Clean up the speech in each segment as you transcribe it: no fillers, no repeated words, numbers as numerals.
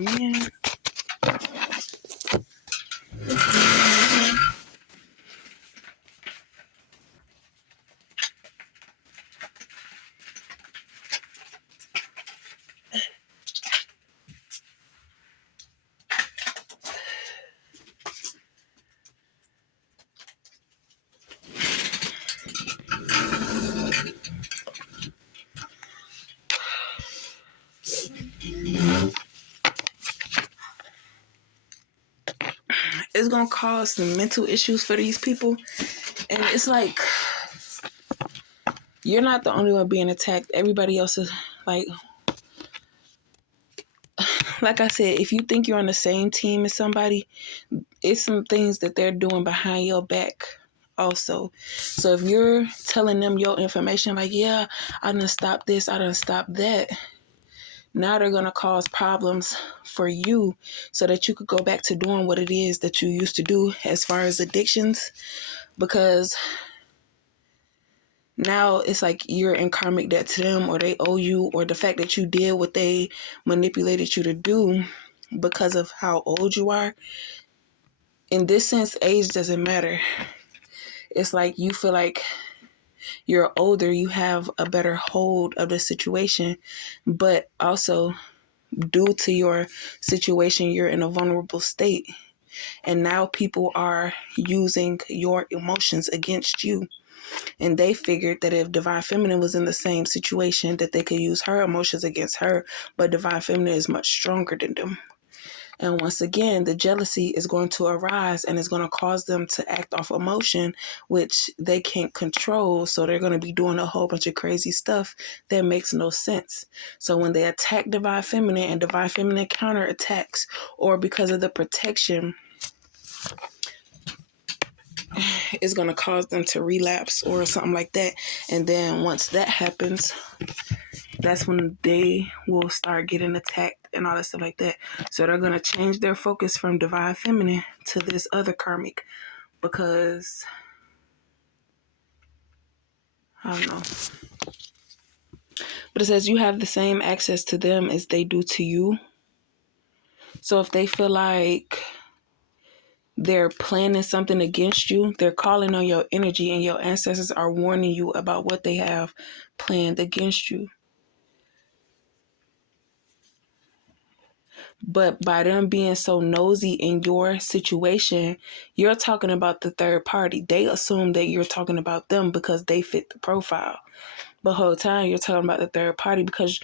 man. It's gonna cause some mental issues for these people. And it's like, you're not the only one being attacked. Everybody else is like I said, if you think you're on the same team as somebody, it's some things that they're doing behind your back also. So if you're telling them your information, like, yeah, I done stopped this, I done stopped that, now they're going to cause problems for you so that you could go back to doing what it is that you used to do as far as addictions. Because now it's like you're in karmic debt to them, or they owe you, or the fact that you did what they manipulated you to do because of how old you are. In this sense, age doesn't matter. It's like you feel like you're older, you have a better hold of the situation, but also due to your situation, you're in a vulnerable state. And now people are using your emotions against you. And they figured that if Divine Feminine was in the same situation, that they could use her emotions against her. But Divine Feminine is much stronger than them. And once again, the jealousy is going to arise and it's going to cause them to act off emotion, which they can't control. So they're going to be doing a whole bunch of crazy stuff that makes no sense. So when they attack Divine Feminine and Divine Feminine counterattacks, or because of the protection, it's going to cause them to relapse or something like that. And then once that happens, that's when they will start getting attacked and all that stuff like that. So they're going to change their focus from Divine Feminine to this other karmic, because I don't know. But it says you have the same access to them as they do to you. So if they feel like they're planning something against you, they're calling on your energy, and your ancestors are warning you about what they have planned against you. But by them being so nosy in your situation, you're talking about the third party. They assume that you're talking about them because they fit the profile. But the whole time you're talking about the third party because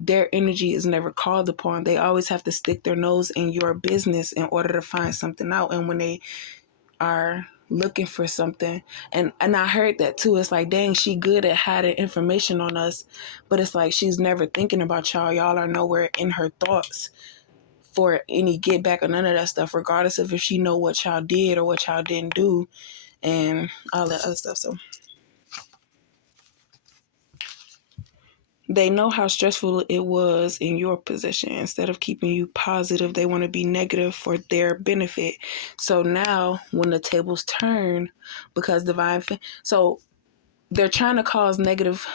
their energy is never called upon. They always have to stick their nose in your business in order to find something out. And when they are looking for something, and I heard that too, it's like, dang, she good at hiding information on us, but it's like she's never thinking about y'all. Y'all are nowhere in her thoughts for any get back or none of that stuff, regardless of if she know what y'all did or what y'all didn't do and all that other stuff. So they know how stressful it was in your position. Instead of keeping you positive, they want to be negative for their benefit. So now when the tables turn, because so they're trying to cause negative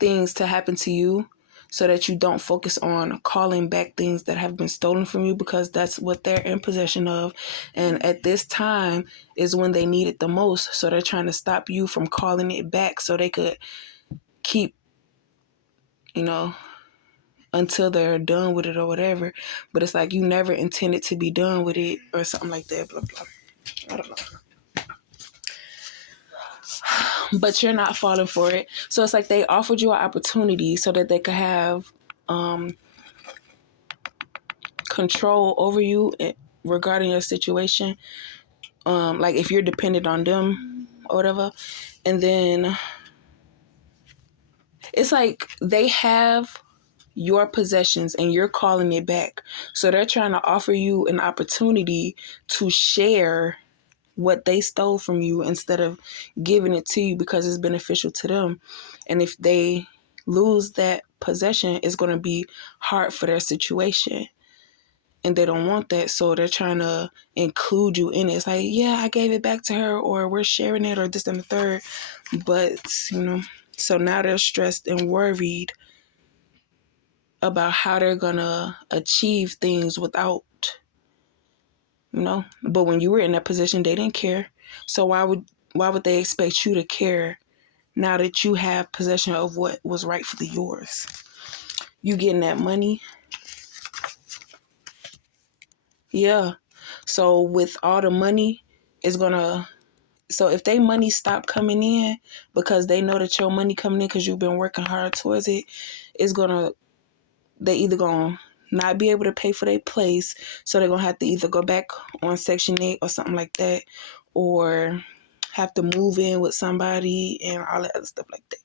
things to happen to you so that you don't focus on calling back things that have been stolen from you, because that's what they're in possession of. And at this time is when they need it the most. So they're trying to stop you from calling it back so they could keep, until they're done with it or whatever. But it's like you never intended to be done with it or something like that. Blah, blah. I don't know. But you're not falling for it. So it's like they offered you an opportunity so that they could have control over you regarding your situation. Like if you're dependent on them or whatever. And then it's like they have your possessions and you're calling it back. So they're trying to offer you an opportunity to share what they stole from you instead of giving it to you because it's beneficial to them. And if they lose that possession, it's going to be hard for their situation. And they don't want that. So they're trying to include you in it. It's like, yeah, I gave it back to her, or we're sharing it, or this and the third. But, so now they're stressed and worried about how they're gonna achieve things without, but when you were in that position, they didn't care. So why would they expect you to care now that you have possession of what was rightfully yours? You getting that money? Yeah. So with all the money, so if they money stop coming in because they know that your money coming in because you've been working hard towards it, they either gonna not be able to pay for their place, so they're gonna have to either go back on Section 8 or something like that, or have to move in with somebody and all that other stuff like that.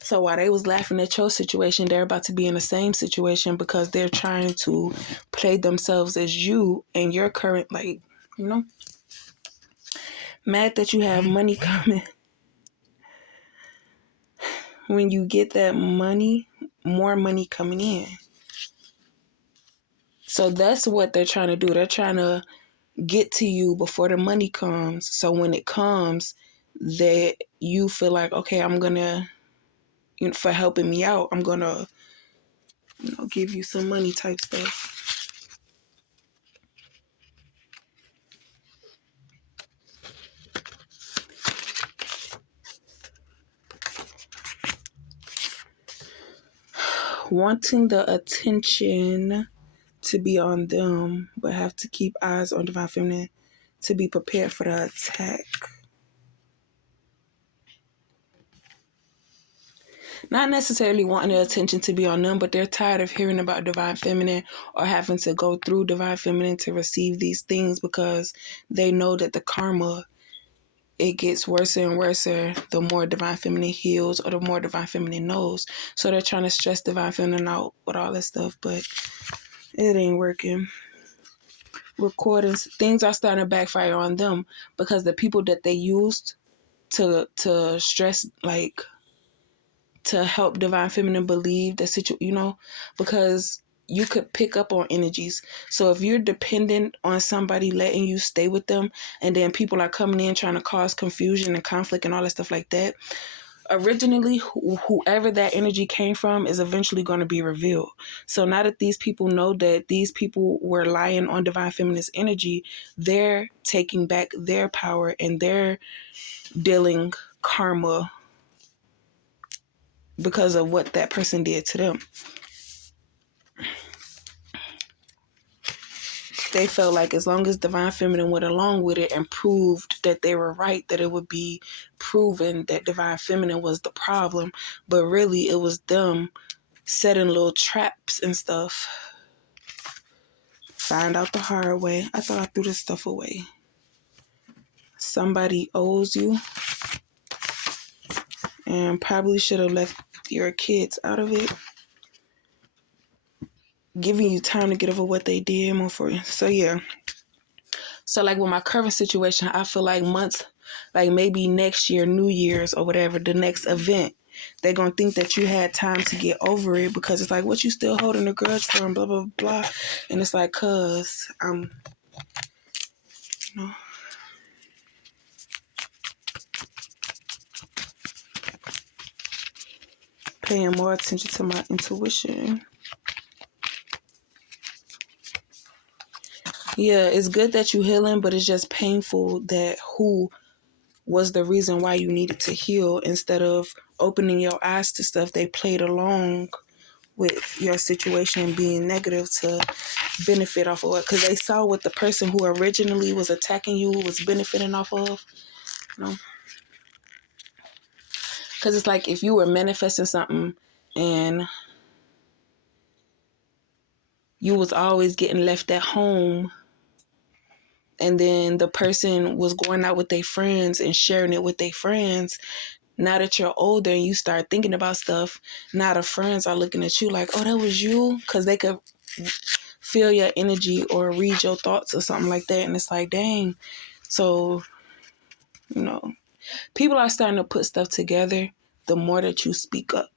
So while they was laughing at your situation, they're about to be in the same situation because they're trying to play themselves as you and your current, mad that you have money coming. When you get that money, more money coming in. So that's what they're trying to do. They're trying to get to you before the money comes. So when it comes, that you feel like, okay, I'm gonna, for helping me out, I'm gonna, give you some money type stuff. Wanting the attention to be on them, but have to keep eyes on divine feminine to be prepared for the attack. Not necessarily wanting the attention to be on them, but they're tired of hearing about divine feminine or having to go through divine feminine to receive these things because they know that the karma, it gets worse and worse the more divine feminine heals or the more divine feminine knows. So they're trying to stress divine feminine out with all this stuff, but it ain't working. Recordings, things are starting to backfire on them because the people that they used to stress, like, to help divine feminine believe the situation, because you could pick up on energies. So if you're dependent on somebody letting you stay with them, and then people are coming in trying to cause confusion and conflict and all that stuff like that, originally whoever that energy came from is eventually going to be revealed. So now that these people know that these people were lying on divine feminine's energy, they're taking back their power and they're dealing karma because of what that person did to them. They felt like as long as divine feminine went along with it and proved that they were right, that it would be proven that divine feminine was the problem. But really it was them setting little traps and stuff. Find out the hard way. I thought I threw this stuff away. Somebody owes you and probably should have left your kids out of it. Giving you time to get over what they did more for you. So yeah. So like with my current situation, I feel like months, like maybe next year, New Year's or whatever, the next event, they're going to think that you had time to get over it because it's like, what you still holding a grudge for and blah, blah, blah. And it's like, cause I'm, paying more attention to my intuition. Yeah, it's good that you healing, but it's just painful that who was the reason why you needed to heal instead of opening your eyes to stuff. They played along with your situation being negative to benefit off of it because they saw what the person who originally was attacking you was benefiting off of. Because it's like if you were manifesting something and you was always getting left at home, and then the person was going out with their friends and sharing it with their friends. Now that you're older and you start thinking about stuff, now the friends are looking at you like, oh, that was you? Because they could feel your energy or read your thoughts or something like that. And it's like, dang. So, people are starting to put stuff together the more that you speak up.